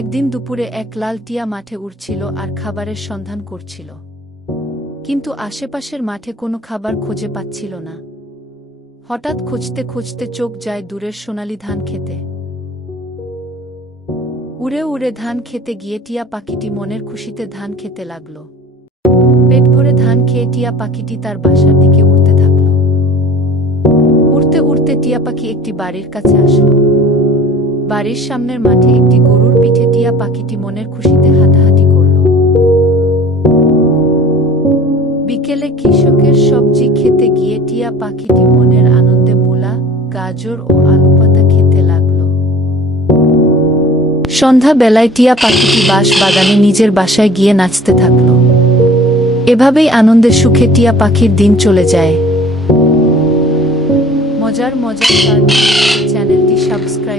একদিন দুপুরে এক লাল টিয়া মাঠে উড়ছিল আর খাবারের সন্ধান করছিল, কিন্তু আশেপাশের মাঠে কোনো খাবার খুঁজে পাচ্ছিল না। হঠাৎ খুঁজতে খুঁজতে চোখ যায় দূরের সোনালি ধান খেতে। উড়ে উড়ে ধান খেতে গিয়ে টিয়া পাখিটি মনের খুশিতে ধান খেতে লাগল। পেট ভরে ধান খেয়ে টিয়া পাখিটি তার বাসার দিকে উড়তে থাকল। উড়তে উড়তে টিয়া পাখি একটি বাড়ির কাছে আসলো। বাড়ির সামনের মাঠে একটি গরুর পিঠে টিয়া পাখিটি মনের খুশিতে হাঁটাহাঁটি করল। বিকেলে কৃষকের সবজি খেতে গিয়ে টিয়া পাখিটি মনের আনন্দে মূলা, গাজর ও আলু পাতা খেতে লাগল। সন্ধ্যা বেলায় টিয়া পাখিটি বাঁশ বাগানে নিজের বাসায় গিয়ে নাচতে থাকল। এভাবেই আনন্দের সুখে টিয়া পাখির দিন চলে যায়। মজার চ্যানেলটি সাবস্ক্রাইব